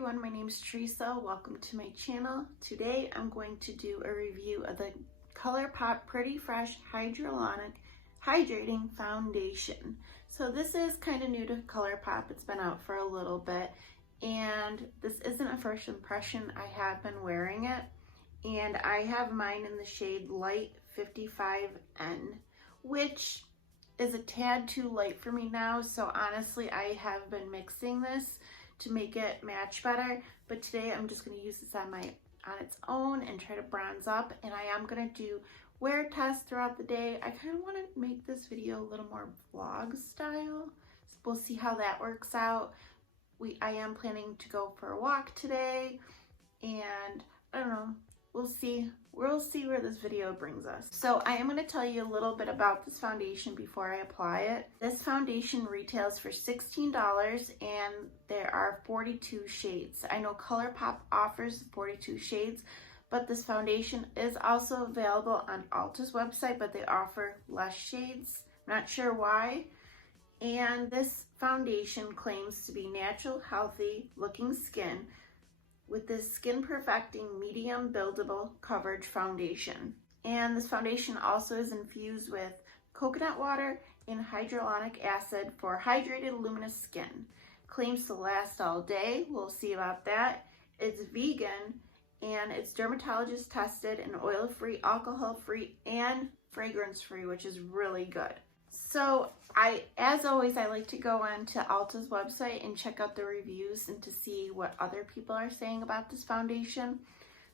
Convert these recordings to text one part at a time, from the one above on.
everyone, my name is Teresa. Welcome to my channel. Today I'm going to do a review of the Colourpop Pretty Fresh Hyaluronic Hydrating Foundation. So this is kind of new to Colourpop. It's been out for a little bit and this isn't a first impression. I have been wearing it and I have mine in the shade Light 55N, which is a tad too light for me now. So honestly, I have been mixing this to make it match better, but today I'm just going to use this on its own and try to bronze up. And I am going to do wear tests throughout the day. I kind of want to make this video a little more vlog style, so we'll see how that works out. I am planning to go for a walk today, and I don't know, we'll see where this video brings us. So I am going to tell you a little bit about this foundation before I apply it. This foundation retails for $16 and there are 42 shades. I know Colourpop offers 42 shades, but this foundation is also available on Ulta's website, but they offer less shades. I'm not sure why. And this foundation claims to be natural, healthy looking skin with this skin perfecting medium buildable coverage foundation. And this foundation also is infused with coconut water and hyaluronic acid for hydrated luminous skin. Claims to last all day. We'll see about that. It's vegan and it's dermatologist tested and oil-free, alcohol-free, and fragrance-free, which is really good. So as always, I like to go on to Ulta's website and check out the reviews and to see what other people are saying about this foundation.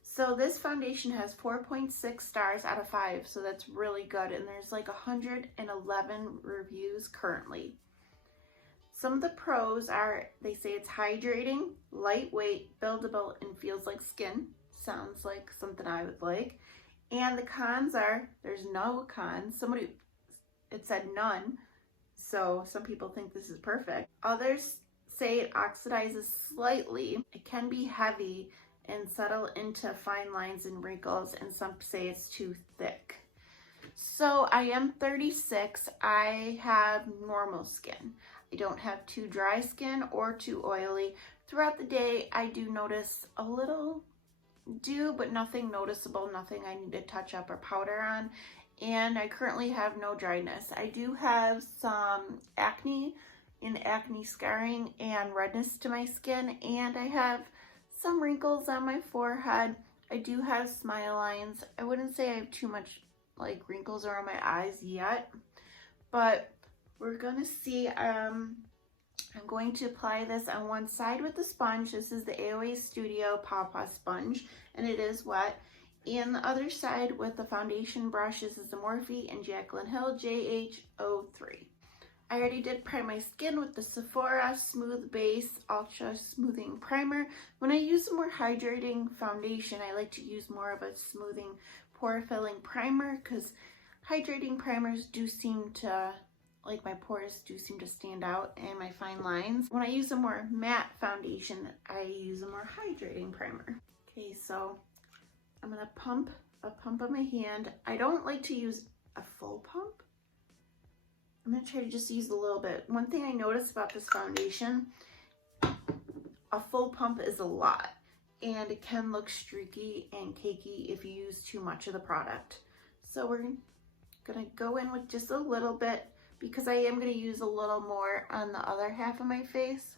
So this foundation has 4.6 stars out of 5, so that's really good. And there's like 111 reviews currently. Some of the pros are, they say it's hydrating, lightweight, buildable, and feels like skin. Sounds like something I would like. And the cons are, there's no cons. It said none, so some people think this is perfect. Others say it oxidizes slightly. It can be heavy and settle into fine lines and wrinkles, and some say it's too thick. So I am 36. I have normal skin. I don't have too dry skin or too oily. Throughout the day, I do notice a little dew, but nothing noticeable, nothing I need to touch up or powder on. And I currently have no dryness. I do have some acne and acne scarring and redness to my skin, and I have some wrinkles on my forehead. I do have smile lines. I wouldn't say I have too much like wrinkles around my eyes yet, but we're gonna see. I'm going to apply this on one side with the sponge. This is the AOA Studio Pawpaw sponge, and it is wet. And the other side with the foundation brush, this is the Morphe and Jaclyn Hill JH03. I already did prime my skin with the Sephora Smooth Base Ultra Smoothing Primer. When I use a more hydrating foundation, I like to use more of a smoothing, pore filling primer, because hydrating primers do seem to, like my pores do seem to stand out and my fine lines. When I use a more matte foundation, I use a more hydrating primer. Okay, so I'm gonna pump a pump on my hand. I don't like to use a full pump. I'm gonna try to just use a little bit. One thing I noticed about this foundation, a full pump is a lot and it can look streaky and cakey if you use too much of the product. So we're gonna go in with just a little bit because I am gonna use a little more on the other half of my face.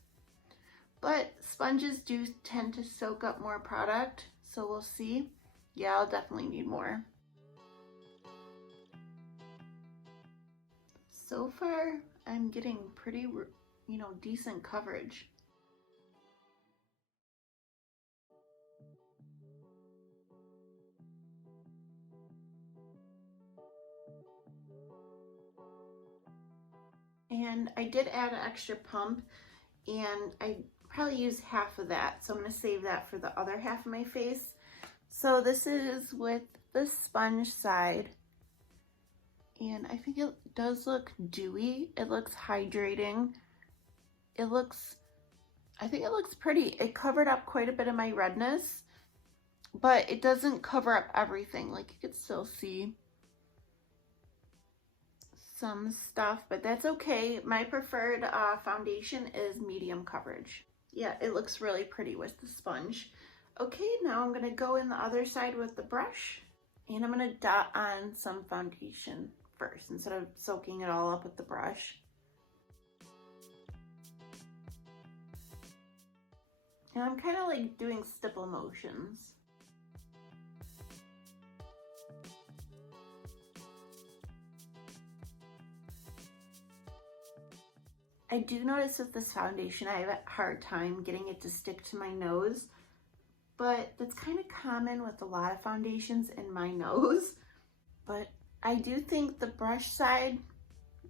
But sponges do tend to soak up more product, so we'll see. Yeah, I'll definitely need more. So far, I'm getting pretty, decent coverage. And I did add an extra pump, and I probably used half of that, so I'm going to save that for the other half of my face. So this is with the sponge side, and I think it does look dewy. It looks hydrating. I think it looks pretty. It covered up quite a bit of my redness, but it doesn't cover up everything. Like, you could still see some stuff, but that's okay. My preferred foundation is medium coverage. Yeah, it looks really pretty with the sponge. Okay, now I'm gonna go in the other side with the brush, and I'm gonna dot on some foundation first instead of soaking it all up with the brush. And I'm kind of like doing stipple motions. I do notice with this foundation, I have a hard time getting it to stick to my nose, but that's kind of common with a lot of foundations in my nose. But I do think the brush side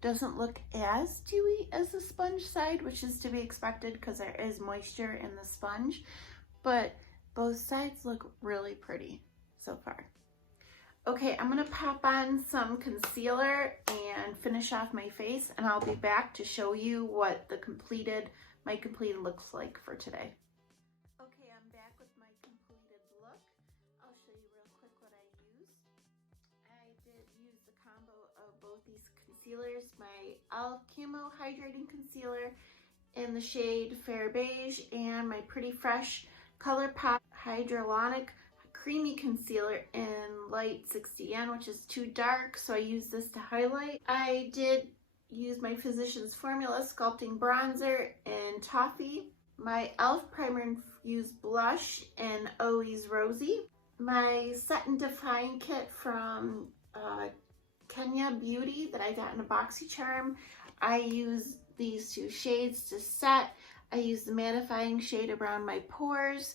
doesn't look as dewy as the sponge side, which is to be expected because there is moisture in the sponge, but both sides look really pretty so far. Okay, I'm gonna pop on some concealer and finish off my face, and I'll be back to show you what my completed looks like for today. Okay, I'm back with my completed look. I'll show you real quick what I used. I did use the combo of both these concealers, my Olive Camo Hydrating Concealer in the shade Fair Beige, and my Pretty Fresh Colourpop Hyaluronic Creamy Concealer in Light 60N, which is too dark, so I use this to highlight. I did use my Physicians Formula Sculpting Bronzer in Toffee, my e.l.f. Primer Infused Blush in Always Rosy, my Set and Define Kit from Kenya Beauty that I got in a BoxyCharm. I use these two shades to set. I use the mattifying shade around my pores,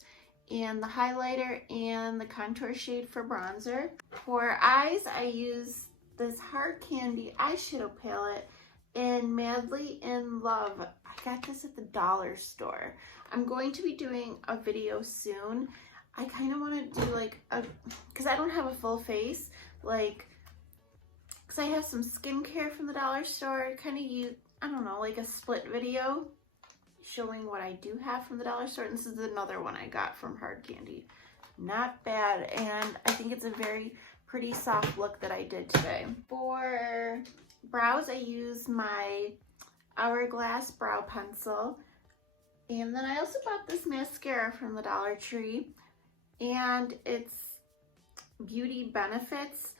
and the highlighter and the contour shade for bronzer. For eyes, I use this Hard Candy eyeshadow palette in Madly in Love. I got this at the dollar store. I'm going to be doing a video soon. I kind of want to do like because I don't have a full face, like, because I have some skincare from the dollar store, kind of use, I don't know, like a split video showing what I do have from the dollar store. And this is another one I got from Hard Candy. Not bad, and I think it's a very pretty soft look that I did today. For brows, I use my Hourglass brow pencil, and then I also bought this mascara from the Dollar Tree, and it's Beauty Benefits,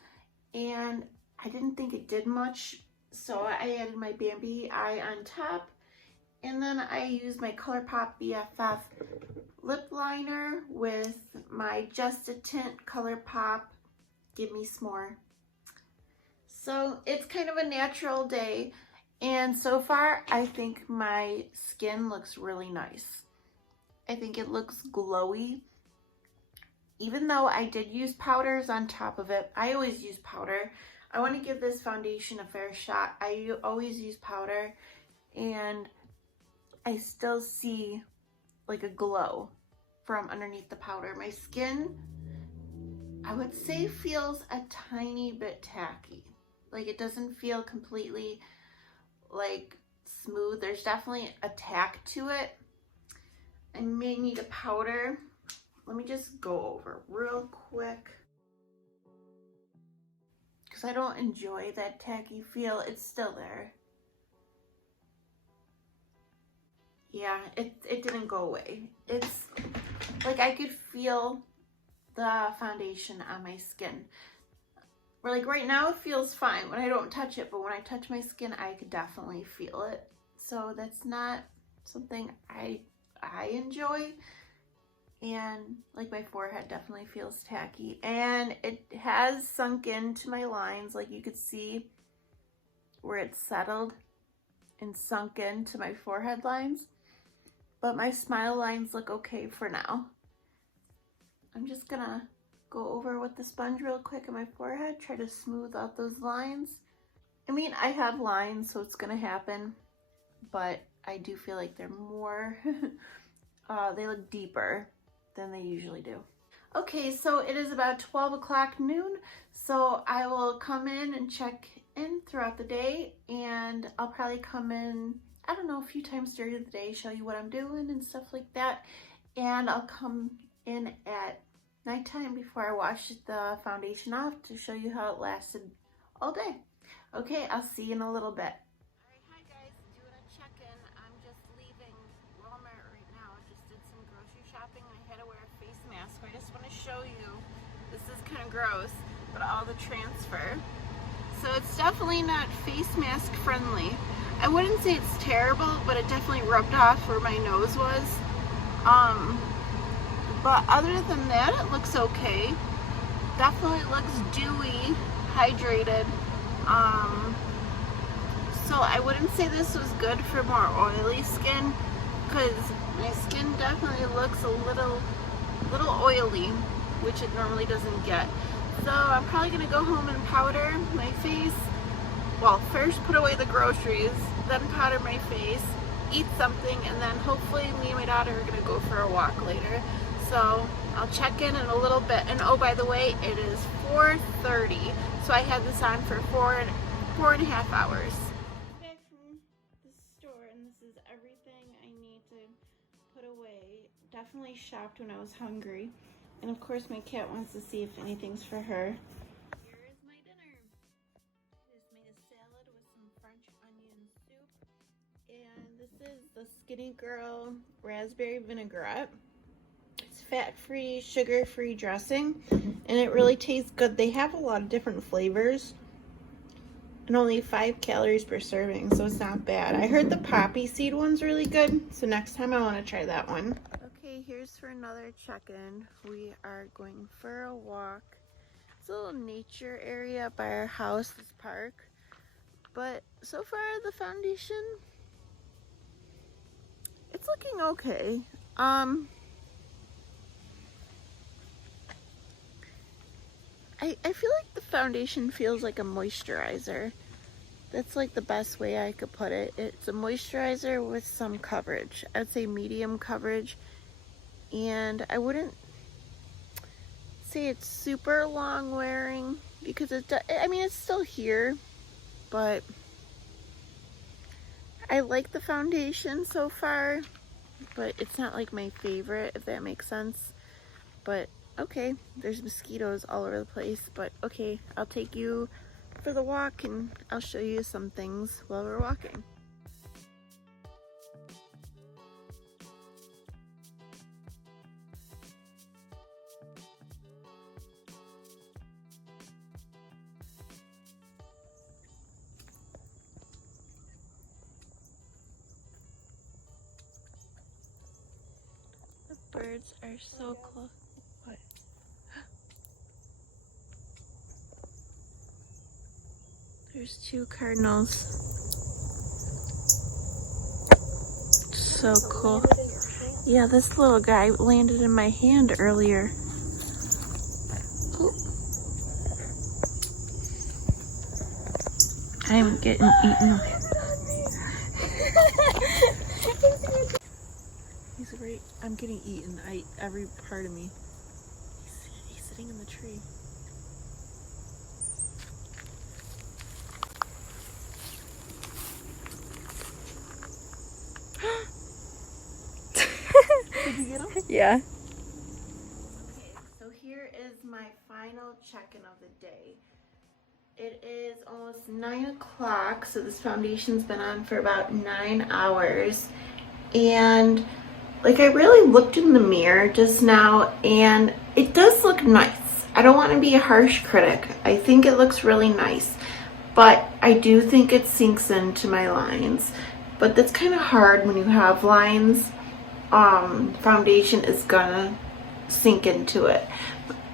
and I didn't think it did much, so I added my Bambi eye on top. And then I used my Colourpop BFF lip liner with my Just a Tint Colourpop Give Me S'more. So it's kind of a natural day, and so far I think my skin looks really nice. I think it looks glowy. Even though I did use powders on top of it, I always use powder. I want to give this foundation a fair shot. I always use powder, and I still see like a glow from underneath the powder. My skin, I would say, feels a tiny bit tacky. Like, it doesn't feel completely like smooth. There's definitely a tack to it. I may need a powder. Let me just go over real quick, because I don't enjoy that tacky feel. It's still there. Yeah, it didn't go away. It's like I could feel the foundation on my skin. Like right now it feels fine when I don't touch it, but when I touch my skin, I could definitely feel it. So that's not something I enjoy. And like my forehead definitely feels tacky, and it has sunk into my lines. Like you could see where it's settled and sunk into my forehead lines. But my smile lines look okay for now. I'm just gonna go over with the sponge real quick on my forehead, try to smooth out those lines. I mean, I have lines, so it's gonna happen, but I do feel like they're more, they look deeper than they usually do. Okay, so it is about 12 o'clock noon, so I will come in and check in throughout the day, and I'll probably come in, I don't know, a few times during the day, show you what I'm doing and stuff like that. And I'll come in at nighttime before I wash the foundation off to show you how it lasted all day. Okay, I'll see you in a little bit. Alright, hi guys, doing a check-in. I'm just leaving Walmart right now shopping and I had to wear a face mask. I just want to show you, this is kind of gross, but all the transfer. So it's definitely not face mask friendly. I wouldn't say it's terrible, but it definitely rubbed off where my nose was. But other than that, it looks okay. Definitely looks dewy, hydrated. So I wouldn't say this was good for more oily skin, because my skin definitely looks a little oily, which it normally doesn't get. So I'm probably gonna go home and powder my face. Well, first put away the groceries, then powder my face, eat something, and then hopefully me and my daughter are gonna go for a walk later. So I'll check in a little bit. And oh, by the way, it is 4:30, so I had this on for four and a half hours. Back from the store, and this is everything I need to put away. Definitely shopped when I was hungry. And of course my cat wants to see if anything's for her. Here is my dinner. I just made a salad with some French onion soup. And this is the Skinny Girl raspberry vinaigrette. It's fat-free, sugar-free dressing, and it really tastes good. They have a lot of different flavors and only 5 calories per serving, so it's not bad. I heard the poppy seed one's really good, so next time I want to try that one. Okay, here's for another check-in. We are going for a walk. It's a little nature area by our house, this park. But so far the foundation, it's looking okay. I feel like the foundation feels like a moisturizer. That's like the best way I could put it. It's a moisturizer with some coverage. I'd say medium coverage. And I wouldn't say it's super long wearing, because I mean, it's still here, but I like the foundation so far, but it's not like my favorite, if that makes sense. But okay, there's mosquitoes all over the place, but okay, I'll take you for the walk and I'll show you some things while we're walking. The birds are so close. What? There's 2 cardinals. So cool. Yeah, this little guy landed in my hand earlier. Oh. I'm getting eaten. He's right. I'm getting eaten. Every part of me. He's sitting in the tree. Did you get him? Yeah. Okay, so here is my final check-in of the day. It is almost 9 o'clock, so this foundation's been on for about 9 hours. And like, I really looked in the mirror just now, and it does look nice. I don't want to be a harsh critic. I think it looks really nice, but I do think it sinks into my lines. But that's kind of hard when you have lines. Foundation is gonna sink into it.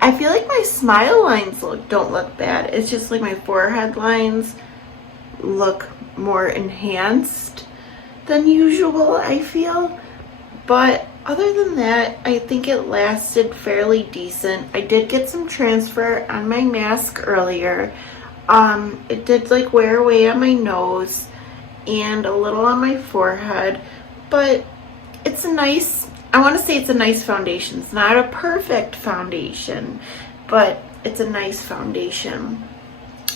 I feel like my smile lines don't look bad. It's just like my forehead lines look more enhanced than usual, I feel. But other than that, I think it lasted fairly decent. I did get some transfer on my mask earlier. It did like wear away on my nose and a little on my forehead, but it's a nice, I want to say it's a nice foundation. It's not a perfect foundation, but it's a nice foundation.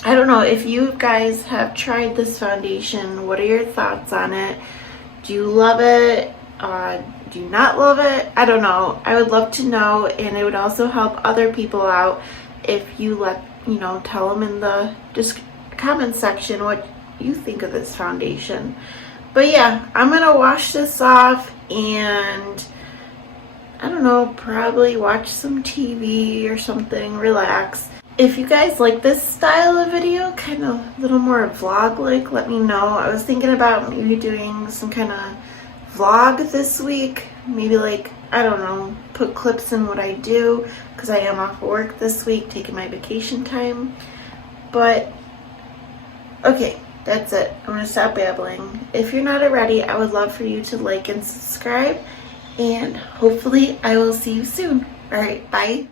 I don't know if you guys have tried this foundation. What are your thoughts on it? Do you love it? Do you not love it? I don't know. I would love to know, and it would also help other people out if you tell them in the comment section what you think of this foundation. But yeah, I'm gonna wash this off, and I don't know, probably watch some TV or something, relax. If you guys like this style of video, kind of a little more vlog-like, let me know. I was thinking about maybe doing some kind of vlog this week. Maybe like, I don't know, put clips in what I do, because I am off work this week, taking my vacation time. But, okay, that's it. I'm going to stop babbling. If you're not already, I would love for you to like and subscribe. And hopefully I will see you soon. Alright, bye.